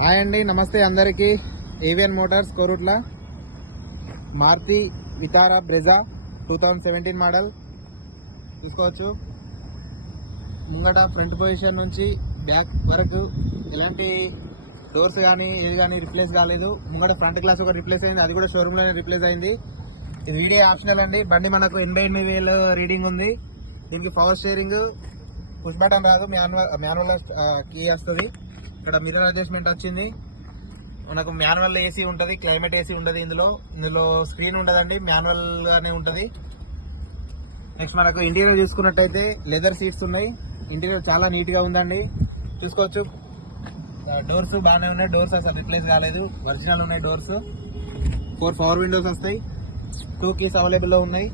Hi అండి, నమస్తే అందరికీ. Avian motors Korutla Maruti Vitara Brezza 2017 model చూసుకోవచ్చు. ముంగట ఫ్రంట్ పొజిషన్ నుంచి బ్యాక్ వరకు ఎలాంటి డోర్స్ కానీ ఏది కానీ రిప్లేస్ కాలేదు. ముంగట ఫ్రంట్ గ్లాస్ ఒక రిప్లేస్ అయింది, అది కూడా షోరూంలోనే రిప్లేస్ అయింది. ఇది వీడియో ఆప్షనల్ అండి. బండి మనకు 88,000 రీడింగ్ ఉంది. దీనికి పవర్ స్టీరింగ్, పుష్ బటన్ రాదు, మాన్యువల్ కీ వస్తుంది. ఇక్కడ మిర్రర్ అడ్జస్ట్మెంట్ వచ్చింది. మనకు మాన్యువల్ ఏసీ ఉంటుంది, క్లైమేట్ ఏసీ ఉండదు. ఇందులో స్క్రీన్ ఉండదండి, మాన్యువల్ గానే ఉంటుంది. నెక్స్ట్ మనకు ఇంటీరియర్ చూసుకున్నట్టయితే లెదర్ సీట్స్ ఉన్నాయి. ఇంటీరియర్ చాలా నీట్ గా ఉందండి, చూసుకోవచ్చు. డోర్స్ బాగానే ఉన్నాయి, డోర్స్ అసలు రిప్లేస్ కాలేదు, ఒరిజినల్ ఉన్నాయి డోర్స్. 4 పవర్ విండోస్ వస్తాయి, 2 కీస్ అవైలబుల్ లో ఉన్నాయి.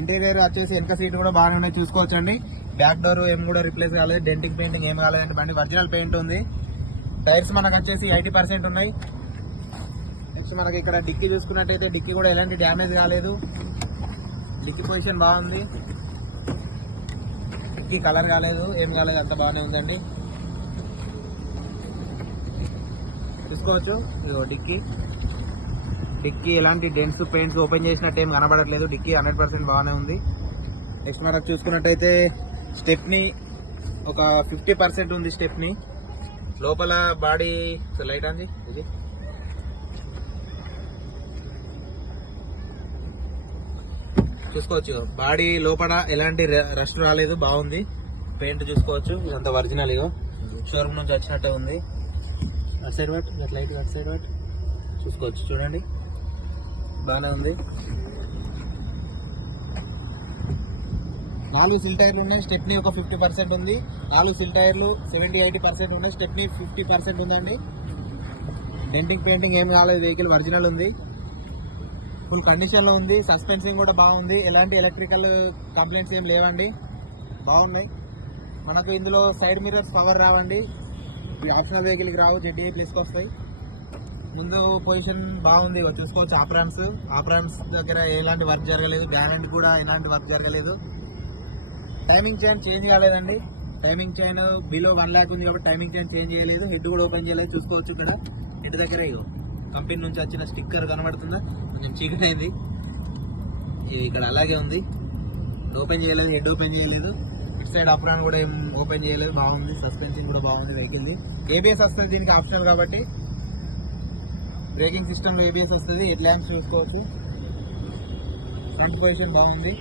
ఇంటీరియర్ వచ్చేసి వెనక సీట్ కూడా బాగానే ఉన్నాయి, చూసుకోవచ్చు అండి. బ్యాక్ డోర్ ఏం కూడా రిప్లేస్ కాలేదు, డెంటింగ్ పెయింటింగ్ ఏం కాలేదంటే బండి ఒరిజినల్ పెయింట్ ఉంది. టైర్స్ మనకు వచ్చేసి 80% ఉన్నాయి. నెక్స్ట్ మనకి ఇక్కడ డిక్కీ చూసుకున్నట్టయితే డిక్కీ కూడా ఎలాంటి డ్యామేజ్ కాలేదు, డిక్కీ పొజిషన్ బాగుంది, డిక్కీ కలర్ కాలేదు, ఏం కాలేదు, అంత బాగానే ఉందండి, చూసుకోవచ్చు. ఇదిగో డిక్కీ ఎలాంటి డెంట్స్ పెయింట్స్ ఓపెన్ చేసినట్టు ఏం కనబడట్లేదు, డిక్కీ 100% బాగానే ఉంది. నెక్స్ట్ మనకు చూసుకున్నట్టయితే స్టెప్నీ ఒక 50% ఉంది. స్టెప్నీ లోపల బాడీ లైట్ అంది, ఇది చూసుకోవచ్చు. బాడీ లోపల ఎలాంటి రస్ట్ రాలేదు, బాగుంది. పెయింట్ చూసుకోవచ్చు, ఇదంతా ఒరిజినల్, ఇగో షోరూమ్ నుంచి వచ్చినట్టే ఉంది. అటు సైడ్ వాట్ లైట్, అటు సైడ్ వాట్ చూసుకోవచ్చు, చూడండి బాగానే ఉంది. 4 సిల్ టైర్లు ఉన్నాయి, స్టెప్నీ ఒక 50% ఉంది. 4 సిల్ టైర్లు 70-80% ఉన్నాయి, స్టెప్నీ 50% ఉందండి. డెంటింగ్ పెయింటింగ్ ఏం కాలేదు, వెహికల్ ఒరిజినల్ ఉంది, ఫుల్ కండిషన్ లో ఉంది. సస్పెన్సింగ్ కూడా బాగుంది, ఎలాంటి ఎలక్ట్రికల్ కంప్లైంట్స్ ఏం లేవండి, బాగున్నాయి. మనకు ఇందులో సైడ్ మిర్రర్స్ పవర్ రావండి, ఆప్షనల్ వెహికల్కి రావు, ZDI+ వస్తాయి. ముందు పొజిషన్ బాగుంది, చూసుకోవచ్చు. ఆప్రామ్స్ దగ్గర ఎలాంటి వర్క్ జరగలేదు, గ్యారెంటీ కూడా ఎలాంటి వర్క్ జరగలేదు. టైమింగ్ చైన్ చేంజ్ కాలేదండి, టైమింగ్ చైన్ బిలో 1 lakh ఉంది కాబట్టి టైమింగ్ చైన్ చేంజ్ చేయలేదు. హెడ్ కూడా ఓపెన్ చేయలేదు, చూసుకోవచ్చు. ఇక్కడ హెడ్ దగ్గర ఇగో కంపెనీ నుంచి వచ్చిన స్టిక్కర్ కనబడుతుందా, కొంచెం చీకటి అయింది, ఇది ఇక్కడ అలాగే ఉంది, ఓపెన్ చేయలేదు, హెడ్ ఓపెన్ చేయలేదు. ఇటు సైడ్ అప్రాన్ కూడా ఏం ఓపెన్ చేయలేదు, బాగుంది. సస్పెన్షన్ కూడా బాగుంది వెహికల్ది. ABS వస్తుంది దీనికి ఆప్షనల్ కాబట్టి. బ్రేకింగ్ సిస్టమ్ లో ABS వస్తుంది. హెడ్ ల్యాంప్స్ చూసుకోవచ్చు, ఫ్రంట్ పొజిషన్ బాగుంది.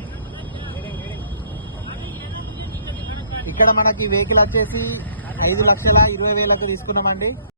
ఇక్కడ మనకి వెహికల్ వచ్చేసి 5,20,000 తీసుకున్నామండి.